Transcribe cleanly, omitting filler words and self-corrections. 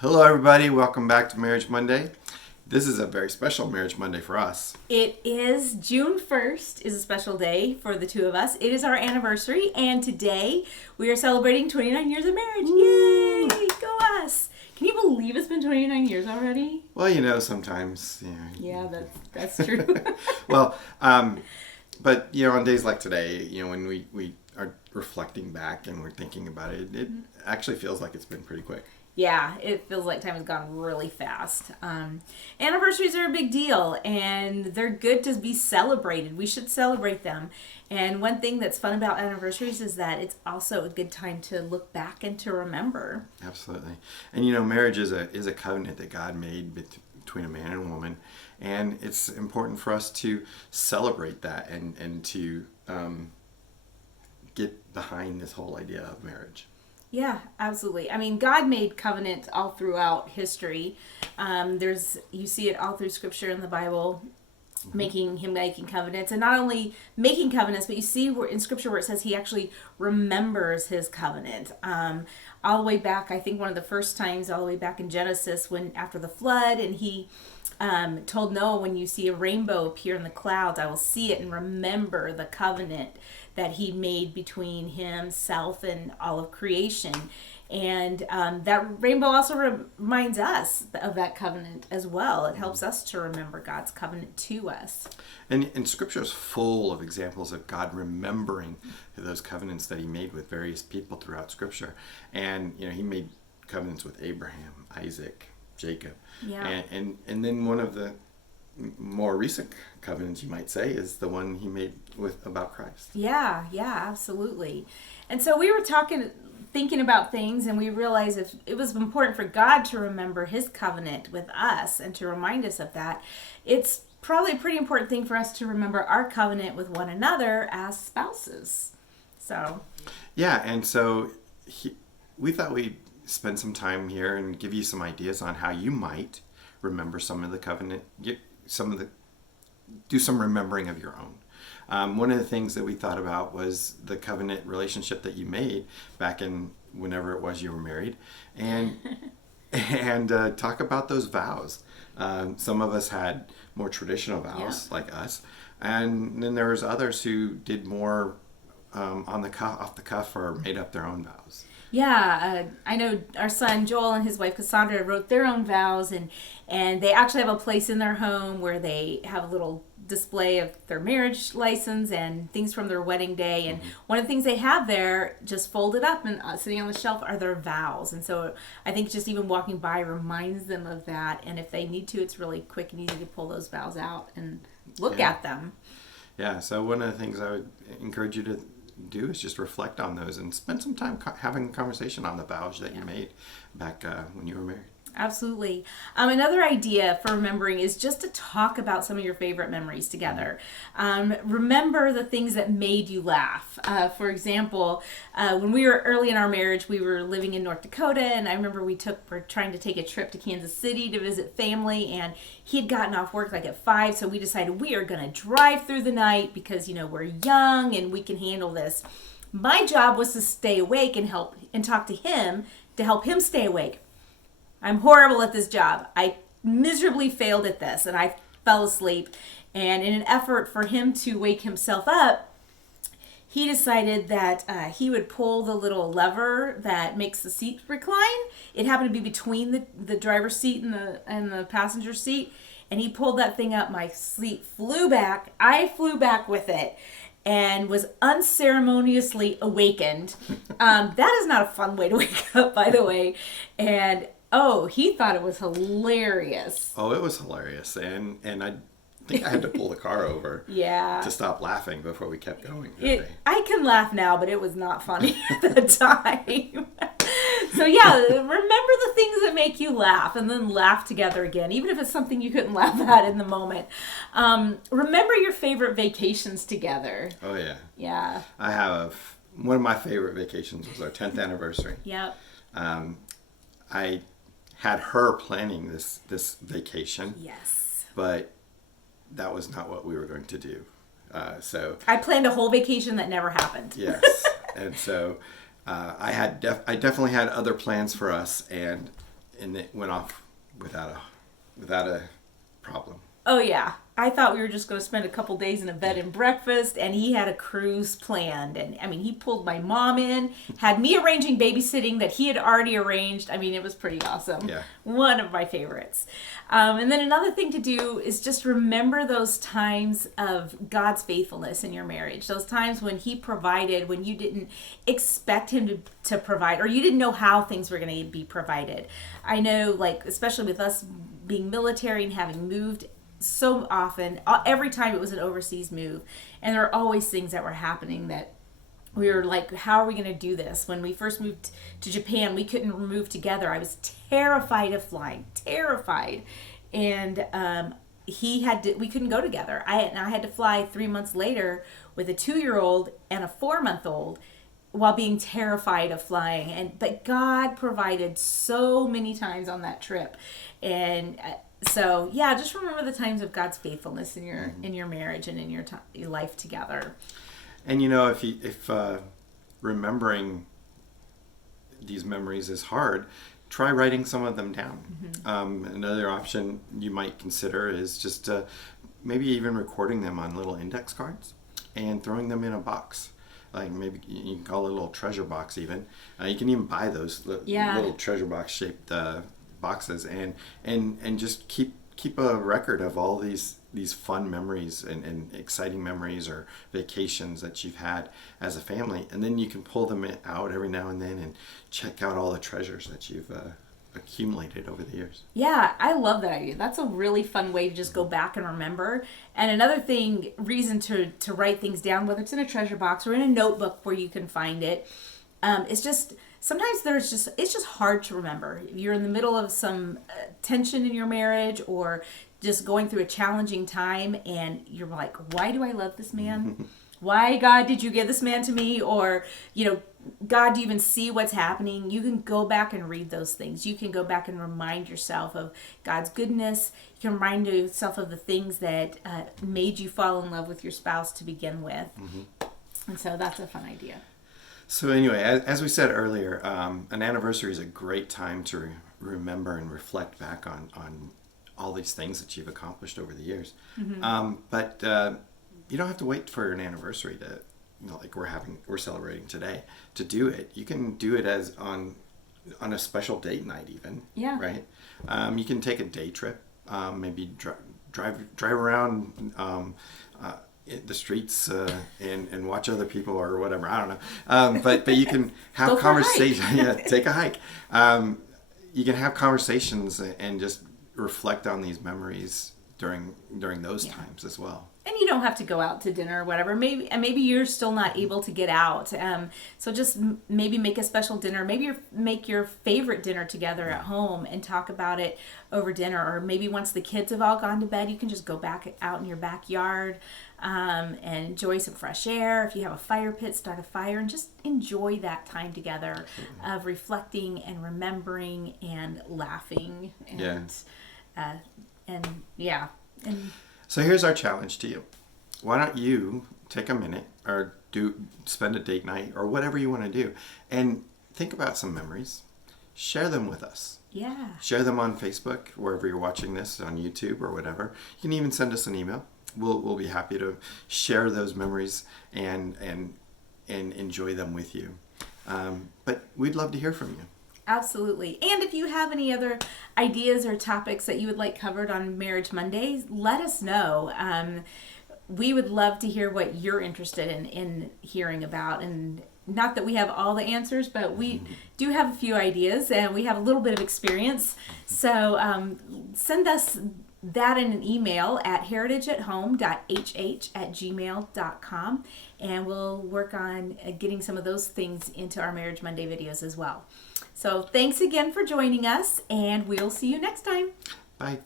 Hello, everybody. Welcome back to Marriage Monday. This is a very special Marriage Monday for us. It is June 1st is a special day for the two of us. It is our anniversary, and today we are celebrating 29 years of marriage. Woo! Yay! Go us! Can you believe it's been 29 years already? Well, sometimes. Yeah, that's true. Well, but, on days like today, when we are reflecting back and we're thinking about it, it actually feels like it's been pretty quick. Yeah, it feels like time has gone really fast. Anniversaries are a big deal, and they're good to be celebrated. We should celebrate them. And one thing that's fun about anniversaries is that it's also a good time to look back and to remember. Absolutely. And, marriage is a covenant that God made between a man and a woman. And it's important for us to celebrate that and to get behind this whole idea of marriage. Yeah, absolutely. I mean, God made covenants all throughout history. You see it all through Scripture in the Bible, making covenants, and not only making covenants, but you see where in Scripture where it says He actually remembers His covenant. All the way back, I think one of the first times, all the way back in Genesis, when after the flood, and He told Noah, when you see a rainbow appear in the clouds, I will see it and remember the covenant that He made between Himself and all of creation. And that rainbow also reminds us of that covenant as well. It helps us to remember God's covenant to us. And Scripture is full of examples of God remembering those covenants that He made with various people throughout Scripture. And, He made covenants with Abraham, Isaac, Jacob. Yeah. And then one of the more recent covenants, you might say, is the one He made about Christ. Yeah, absolutely. And so we were thinking about things, and we realized if it was important for God to remember His covenant with us and to remind us of that, it's probably a pretty important thing for us to remember our covenant with one another as spouses. So. Yeah, and so we thought we'd spend some time here and give you some ideas on how you might remember some of the covenant, do some remembering of your own. One of the things that we thought about was the covenant relationship that you made back in whenever it was you were married, and talk about those vows. Some of us had more traditional vows, like us, and then there was others who did more off the cuff or made up their own vows. Yeah, I know our son Joel and his wife Cassandra wrote their own vows, and they actually have a place in their home where they have a little display of their marriage license and things from their wedding day. And one of the things they have there, just folded up and sitting on the shelf, are their vows. And so I think just even walking by reminds them of that. And if they need to, it's really quick and easy to pull those vows out and look at them. Yeah, so one of the things I would encourage you to do is just reflect on those and spend some time having a conversation on the vows that you made back when you were married. Absolutely. Another idea for remembering is just to talk about some of your favorite memories together. Remember the things that made you laugh. For example, when we were early in our marriage, we were living in North Dakota, and I remember we're trying to take a trip to Kansas City to visit family, and he had gotten off work like at 5, so we decided we are going to drive through the night because, we're young and we can handle this. My job was to stay awake and talk to him to help him stay awake. I'm horrible at this job. I miserably failed at this, and I fell asleep. And in an effort for him to wake himself up, he decided that he would pull the little lever that makes the seat recline. It happened to be between the driver's seat and the passenger seat. And he pulled that thing up. My seat flew back. I flew back with it and was unceremoniously awakened. That is not a fun way to wake up, by the way. And he thought it was hilarious. Oh, it was hilarious. And I think I had to pull the car over to stop laughing before we kept going. I can laugh now, but it was not funny at the time. So remember the things that make you laugh and then laugh together again, even if it's something you couldn't laugh at in the moment. Remember your favorite vacations together. Oh, yeah. Yeah. I have one of my favorite vacations was our 10th anniversary. Yep. I had her planning this vacation. Yes. But that was not what we were going to do. So I planned a whole vacation that never happened. Yes. And so I definitely had other plans for us, and and it went off without a problem. Oh yeah, I thought we were just going to spend a couple days in a bed and breakfast, and he had a cruise planned. And I mean, he pulled my mom in, had me arranging babysitting that he had already arranged. I mean, it was pretty awesome. Yeah. One of my favorites. And then another thing to do is just remember those times of God's faithfulness in your marriage. Those times when he provided, when you didn't expect him to provide, or you didn't know how things were going to be provided. I know, like, especially with us being military and having moved so often, every time it was an overseas move, and there are always things that were happening that we were like, how are we going to do this? When we first moved to Japan, we couldn't move together. I was terrified of flying, terrified. And we couldn't go together. I had to fly 3 months later with a 2-year-old and a 4-month-old while being terrified of flying. But God provided so many times on that trip. And so yeah, just remember the times of God's faithfulness in your marriage and in your life together. And if remembering these memories is hard, try writing some of them down. Another option you might consider is just maybe even recording them on little index cards and throwing them in a box. Like maybe you can call it a little treasure box even. You can even buy those little treasure box shaped boxes and just keep a record of all these fun memories and exciting memories or vacations that you've had as a family, and then you can pull them out every now and then and check out all the treasures that you've accumulated over the years. Yeah, I love that idea. That's a really fun way to just go back and remember. And another reason to write things down, whether it's in a treasure box or in a notebook where you can find it, it's just sometimes it's just hard to remember. You're in the middle of some tension in your marriage or just going through a challenging time, and you're like, why do I love this man? Why, God, did you give this man to me? Or, God, do you even see what's happening? You can go back and read those things. You can go back and remind yourself of God's goodness. You can remind yourself of the things that made you fall in love with your spouse to begin with. And so that's a fun idea. So anyway, as we said earlier, an anniversary is a great time to remember and reflect back on all these things that you've accomplished over the years. But you don't have to wait for an anniversary to, like we're celebrating today, to do it. You can do it as on a special date night even. Yeah. Right? You can take a day trip, maybe drive around the streets and watch other people or whatever. I don't know. But you can have conversations. Yeah, take a hike. You can have conversations and just reflect on these memories during those times as well. And you don't have to go out to dinner or whatever. Maybe you're still not able to get out. So just maybe make a special dinner. Maybe make your favorite dinner together at home and talk about it over dinner. Or maybe once the kids have all gone to bed, you can just go back out in your backyard and enjoy some fresh air. If you have a fire pit, start a fire and just enjoy that time together of reflecting and remembering and laughing. And So here's our challenge to you. Why don't you take a minute or spend a date night or whatever you want to do and think about some memories. Share them with us. Yeah. Share them on Facebook, wherever you're watching this, on YouTube or whatever. You can even send us an email. We'll be happy to share those memories and enjoy them with you. But we'd love to hear from you. Absolutely. And if you have any other ideas or topics that you would like covered on Marriage Mondays, let us know. We would love to hear what you're interested in hearing about. And not that we have all the answers, but we do have a few ideas and we have a little bit of experience. So send us that in an email at heritageathome.hh@gmail.com, and we'll work on getting some of those things into our Marriage Monday videos as well. So thanks again for joining us, and we'll see you next time. Bye.